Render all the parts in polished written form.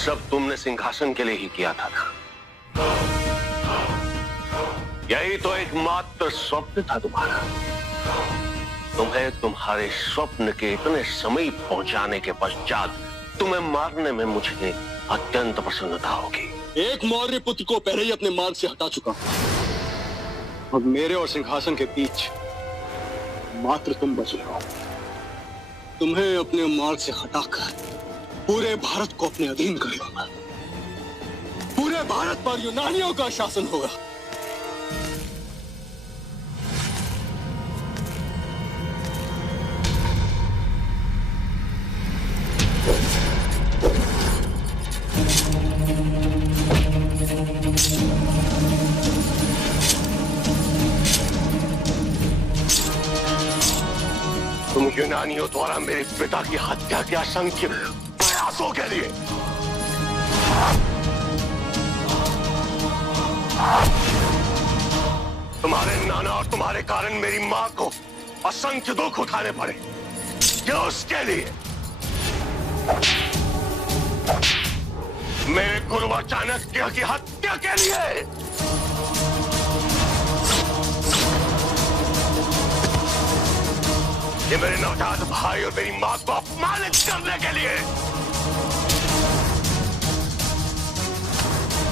सब तुमने सिंहासन के लिए ही किया था ना? यही तो एकमात्र स्वप्न था तुम्हारा। तुम्हें तुम्हारे स्वप्न के इतने समीप पहुंचाने के पश्चात तुम्हें मारने में मुझे अत्यंत प्रसन्नता होगी। एक मौर्य पुत्र को पहले ही अपने मार्ग से हटा चुका। अब मेरे और सिंहासन के बीच मात्र तुम बचे हो। तुम्हें अपने मार्ग से हटाकर पूरे भारत को अपने अधीन कर लूंगा। पूरे भारत पर यूनानियों का शासन होगा। तुम यूनानियों द्वारा मेरे पिता की हत्या के असंख्य प्रयासों के लिए तुम्हारे नाना और तुम्हारे कारण मेरी मां को असंख्य दुख उठाने पड़े। क्या उसके लिए? मेरे गुरु चाणक्य की हत्या के लिए? ये मेरे नवजात भाई और मेरी मां को अपमानित करने के लिए?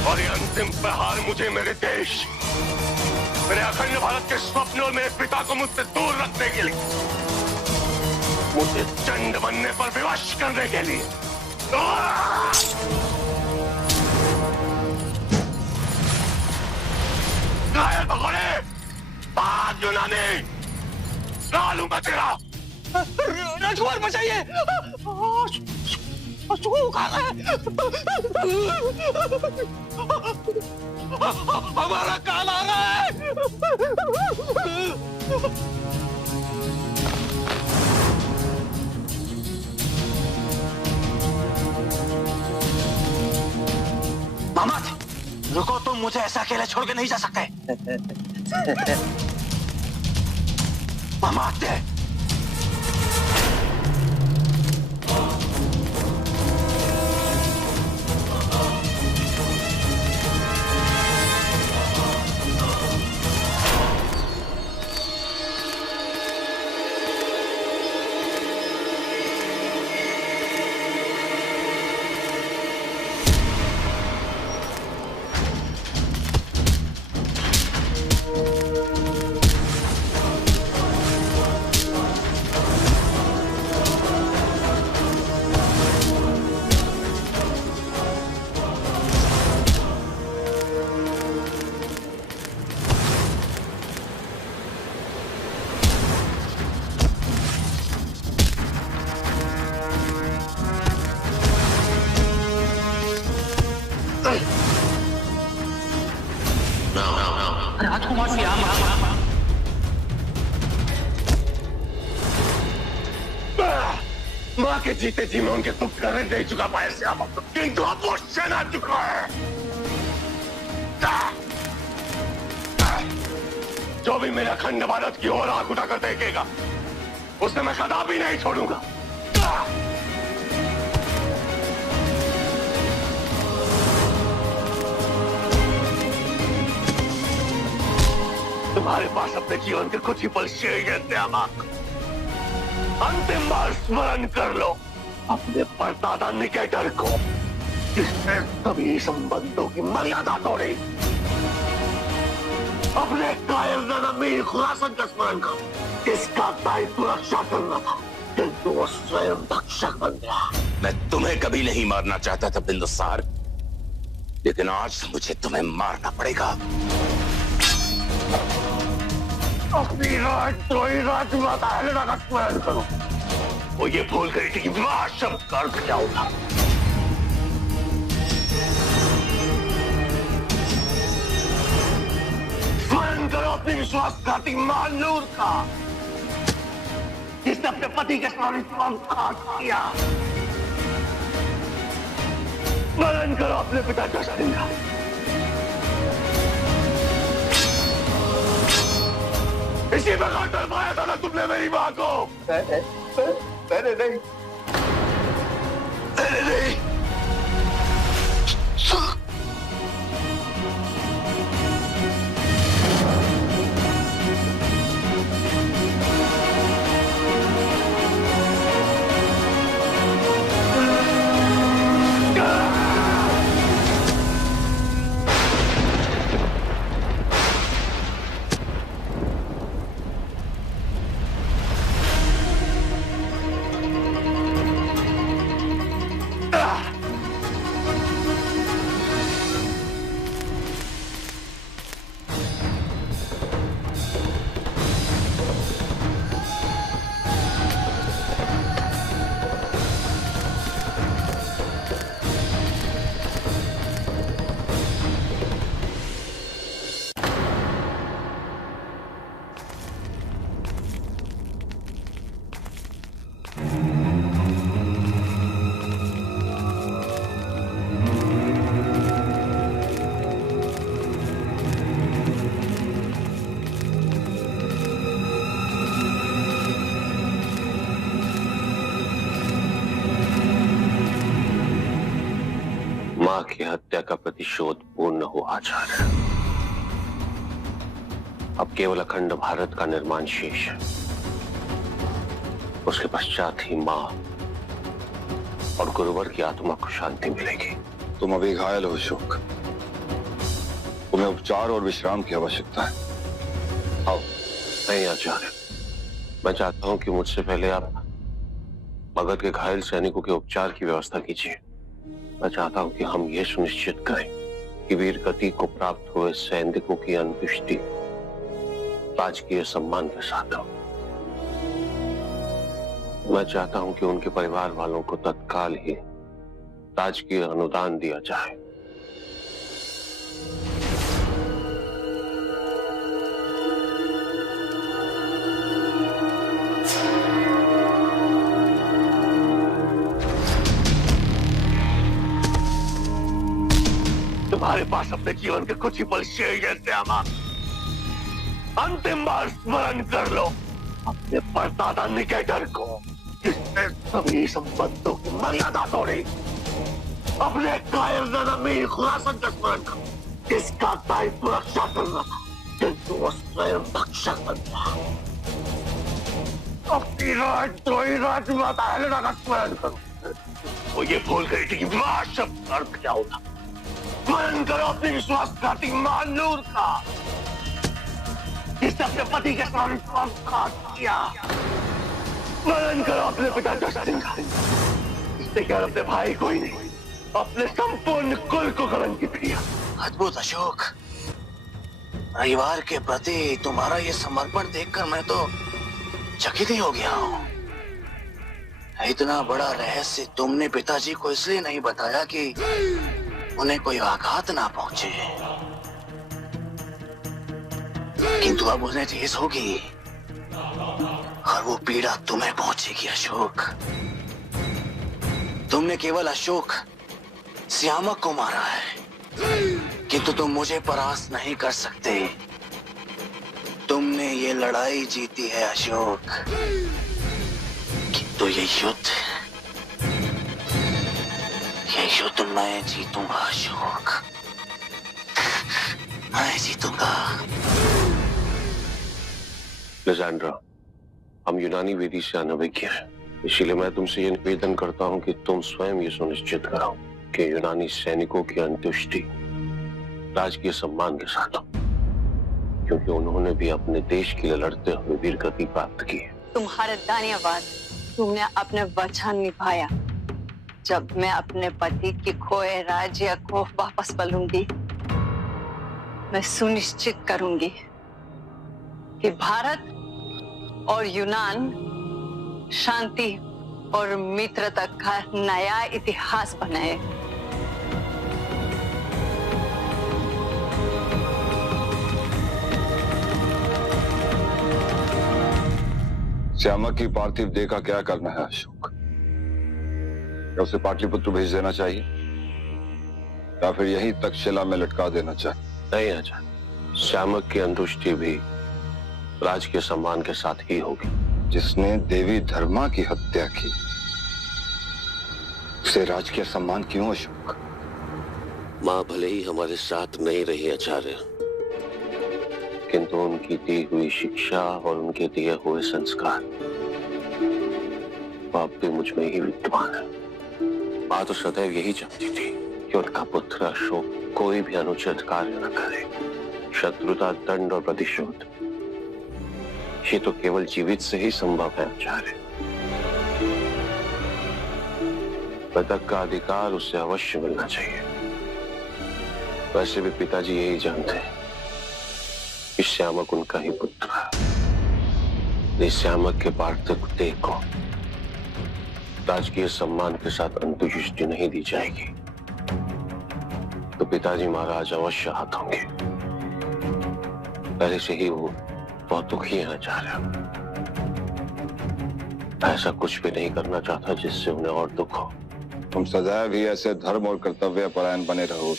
और ये अंतिम प्रहार मुझे मेरे देश, मेरे अखंड भारत के स्वप्न और मेरे पिता को मुझसे दूर रखने के लिए, मुझे चंड बनने पर विवश करने के लिए। घायल भगोड़े, भाग यूनानी, ला लूंगा तेरा। राजकुमार बचाइए, हमारा काल आ रहा है। मामा रुको, तुम मुझे ऐसा अकेले छोड़ के नहीं जा सकते। मामा आते। राजकुमार श्याम, मां के जीते जी मैं उनके दुख करने दे चुका पाया श्याम, किंतु अब वो क्षण आ चुका है। जो भी मेरे अखंड भारत की ओर आंख उठाकर देखेगा उसे मैं कदापि नहीं छोड़ूंगा। तुम्हारे पास अपने जीवन के कुछ ही पल शेष हैं। अंतिम बार स्मरण कर लो अपने परदादा निकेटर को, जिसने सभी संबंधों की मर्यादा तोड़ी। अपने कायर नाना मीर खुरासन का स्मरण करो, जिसका दायित्व रक्षा करना था, किंतु वो स्वयं भक्षक बन गया। मैं तुम्हें कभी नहीं मारना चाहता था बिंदुसार, लेकिन आज मुझे तुम्हें मारना पड़ेगा। अपनी राजद्रोही राजमाता हेलेना का स्मरण करो। वो ये भूल गई थी कि विवाह शब्द का अर्थ क्या होगा। स्मरण करो अपनी विश्वासघाती मां नूर का, जिसने अपने पति के साथ विश्वासघात किया। स्मरण करो अपने पिता जसरिन का, इसी प्रकार डरवाया था ना तुमने मेरी मां को। मैंने नहीं, की हत्या का प्रतिशोध पूर्ण हो आचार्य। अब केवल अखंड भारत का निर्माण शेष है। उसके पश्चात ही मां और गुरुवर की आत्मा को शांति मिलेगी। तुम अभी घायल हो अशोक, तुम्हें उपचार और विश्राम की आवश्यकता है। आओ। नहीं आचार्य, मैं चाहता हूं कि मुझसे पहले आप मगध के घायल सैनिकों के उपचार की व्यवस्था कीजिए। मैं चाहता हूं कि हम ये सुनिश्चित करें कि वीर गति को प्राप्त हुए सैनिकों की अंत्येष्टि राजकीय सम्मान के साथ हो। मैं चाहता हूं कि उनके परिवार वालों को तत्काल ही राजकीय अनुदान दिया जाए। तुम्हारे पास अपने जीवन के कुछ ही पल शेष हैं श्यामा। अंतिम बार स्मरण कर लो अपने परदादा निकेटर को, जिसने सभी संबंधों की मर्यादा तोड़ी। अपने कायर दादा मीर खुरासन का स्मरण करो, जिसका दायित्व रक्षा करना था, किंतु वो स्वयं भक्षक बन गया। अपनी राजद्रोही राजमाता हेलेना का स्मरण करो, वो ये भूल गई थी कि मां शब्द का अर्थ क्या होता। स्मरण करो अपनी विश्वासघाती मां नूर का, जिसने अपने पति के सामने विश्वासघात किया। स्मरण करो अपने पिता जससिंह का, जिसने केवल अपने भाई को ही नहीं, अपने संपूर्ण कुल को कलंकित किया। अद्भुत अशोक, परिवार के प्रति तुम्हारा ये समर्पण देखकर मैं तो चकित ही हो गया हूँ। इतना बड़ा रहस्य तुमने पिताजी को इसलिए नहीं बताया कि उन्हें कोई आघात ना पहुंचे, किंतु अब उन्हें ठेस होगी और वो पीड़ा तुम्हें पहुंचेगी अशोक। तुमने केवल अशोक श्यामक को मारा है, किंतु तुम मुझे परास्त नहीं कर सकते। तुमने ये लड़ाई जीती है अशोक, किंतु ये युद्ध मैं जीतूंगा अशोक, मैं जीतूंगा। लिजेंड्रा, हम यूनानी विधि से अनभिज्ञ हैं, इसलिए मैं तुमसे ये निवेदन करता हूं कि तुम स्वयं ये सुनिश्चित कराओ कि यूनानी सैनिकों की अंत्येष्टि राजकीय सम्मान के साथ हो, क्योंकि उन्होंने भी अपने देश के लिए लड़ते हुए वीर गति प्राप्त की है। तुम्हारा धन्यवाद, तुमने अपने वचन निभाया। जब मैं अपने पति के खोए राज्य को वापस पालूंगी, मैं सुनिश्चित करूंगी कि भारत और यूनान शांति और मित्रता का नया इतिहास बनाए। श्यामा की पार्थिव देह का क्या करना है अशोक? क्या उसे पाटलिपुत्र भेज देना चाहिए या फिर यहीं तक्षशिला में लटका देना चाहिए? नहीं आचार्य, श्यामक की अंत्येष्टि भी राजकीय सम्मान के साथ ही होगी। जिसने देवी धर्मा की हत्या की उसे राजकीय सम्मान क्यों अशोक? मां भले ही हमारे साथ नहीं रही आचार्य, किंतु उनकी दी हुई शिक्षा और उनके दिए हुए संस्कार अब भी मुझ में ही विद्यमान है। मां तो सदैव यही चाहती थी कि उनका पुत्र अशोक कोई भी अनुचित कार्य न करे। शत्रुता, दंड और प्रतिशोध, ये तो केवल जीवित से ही संभव है आचार्य। पदक का अधिकार उसे अवश्य मिलना चाहिए। वैसे भी पिताजी यही जानते हैं कि श्यामक उनका ही पुत्र है। श्यामक के पार्थिव देह को राजकीय सम्मान के साथ अंत्येष्टि नहीं दी जाएगी तो पिताजी महाराज अवश्य आहत होंगे। पहले से ही वो बहुत दुखी है आचार्य। ऐसा कुछ भी नहीं करना चाहता जिससे उन्हें और दुख हो। तुम सदैव ही ऐसे धर्म और कर्तव्य परायण बने रहो।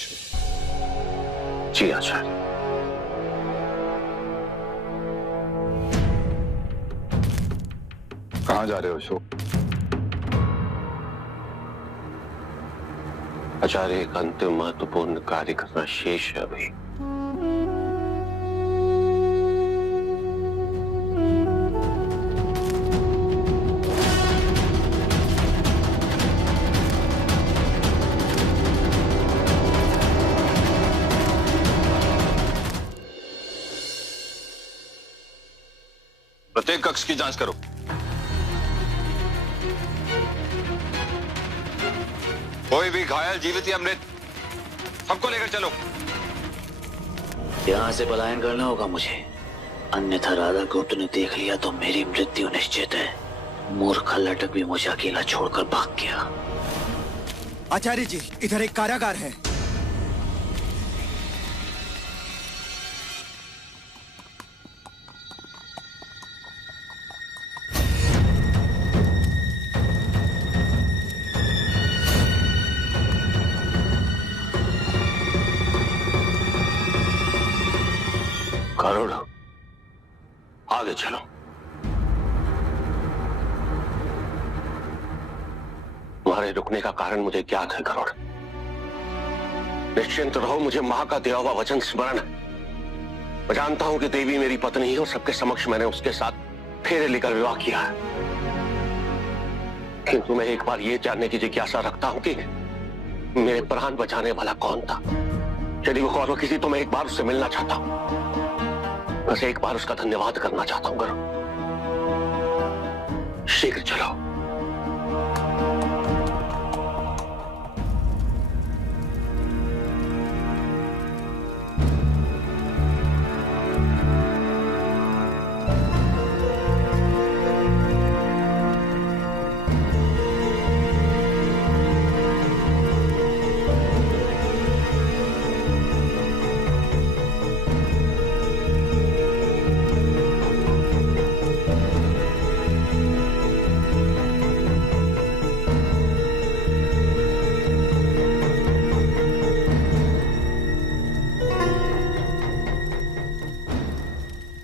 जी आचार्य। कहाँ जा रहे हो अशोक? आचार्य, एक अंतिम महत्वपूर्ण कार्य करना शेष है अभी। प्रत्येक कक्ष की जांच करो। कोई भी घायल, जीवित या मृत, सबको लेकर चलो। यहाँ से पलायन करना होगा मुझे, अन्यथा राधा गुप्त ने देख लिया तो मेरी मृत्यु निश्चित है। मूर्ख लटक भी मुझे अकेला छोड़कर भाग गया। आचार्य जी, इधर एक कारागार है। गरुड़, आगे चलो। तुम्हारे रुकने का कारण मुझे ज्ञात है गरुड़। निश्चिंत रहो, मुझे मां का दिया हुआ वचन स्मरण है। मैं जानता हूं कि देवी मेरी पत्नी है और सबके समक्ष मैंने उसके साथ फेरे लेकर विवाह किया है। किंतु मैं एक बार यह जानने की जिज्ञासा रखता हूं कि मेरे प्राण बचाने वाला कौन था। यदि वो कौन किसी तो मैं एक बार उससे मिलना चाहता हूं। बस एक बार उसका धन्यवाद करना चाहता हूं गरुड़। शीघ्र चलो।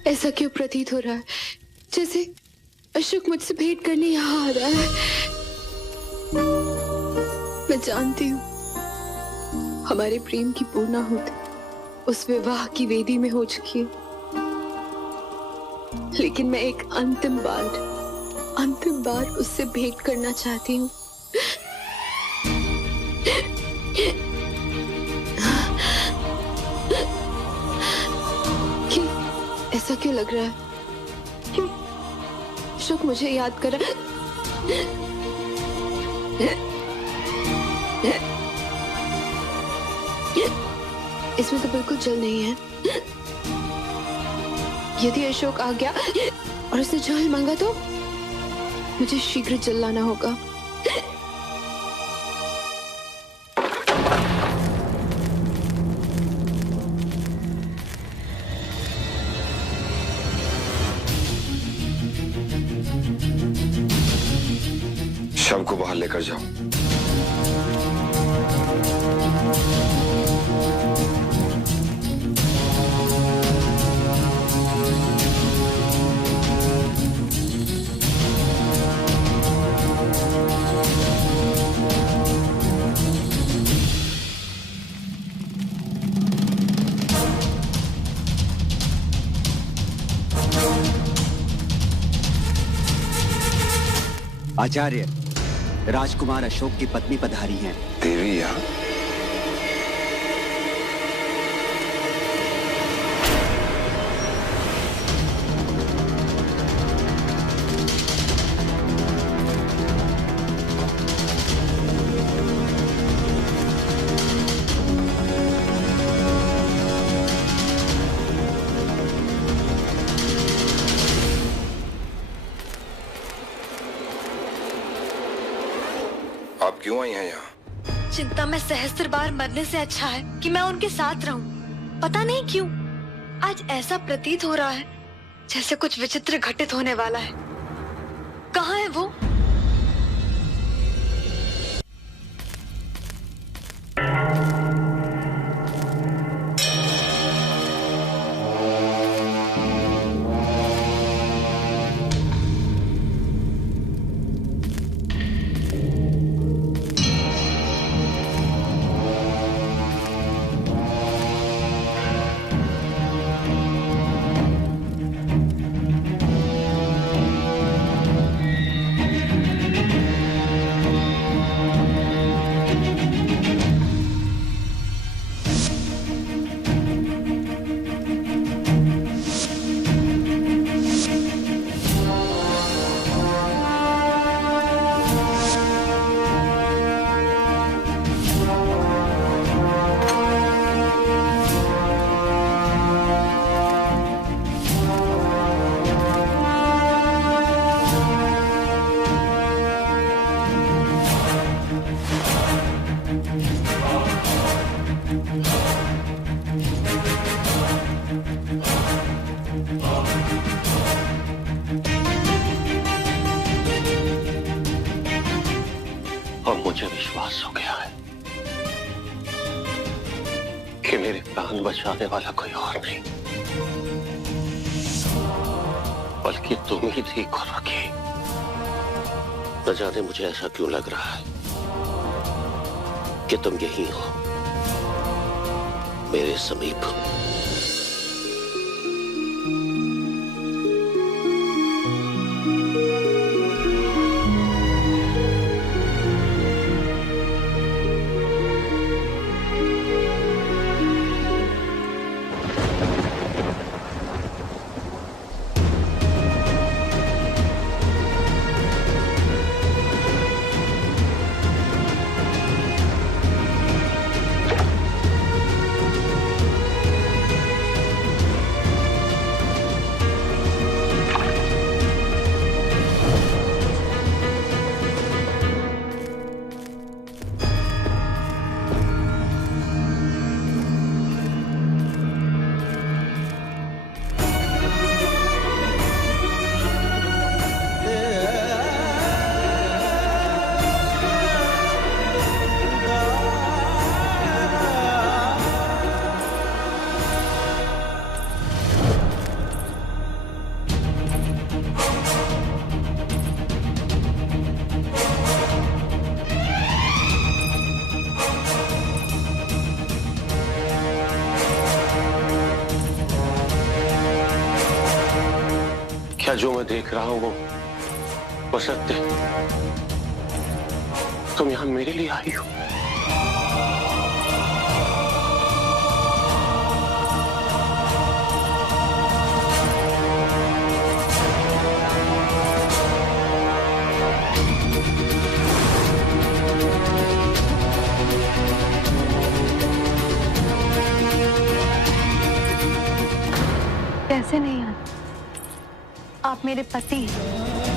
ऐसा क्यों प्रतीत हो रहा है जैसे अशोक मुझसे भेंट करने यहाँ आ रहा है। मैं जानती हूँ हमारे प्रेम की पूर्णाहुति उस विवाह की वेदी में हो चुकी है, लेकिन मैं एक अंतिम बार उससे भेंट करना चाहती हूँ। ऐसा क्यों लग रहा है? क्यों अशोक मुझे याद कर रहा है? इसमें तो बिल्कुल जल नहीं है। यदि अशोक आ गया और उसने जल मांगा तो मुझे शीघ्र जल लाना होगा। शव को बाहर लेकर जाओ। आचार्य, राजकुमार अशोक की पत्नी पधारी हैं। देवी यहाँ? आप क्यों आई हैं यहाँ? चिंता में सहस्त्र बार मरने से अच्छा है कि मैं उनके साथ रहूं। पता नहीं क्यों आज ऐसा प्रतीत हो रहा है जैसे कुछ विचित्र घटित होने वाला है। कहाँ है वो? विश्वास हो गया है कि मेरे प्राण बचाने वाला कोई और नहीं बल्कि तुम ही थी खुराकी। न जाने मुझे ऐसा क्यों लग रहा है कि तुम यही हो मेरे समीप। क्या जो मैं देख रहा हूं वो सत्य? तुम यहां मेरे लिए आई हो? कैसे नहीं आते? आप मेरे पति हैं।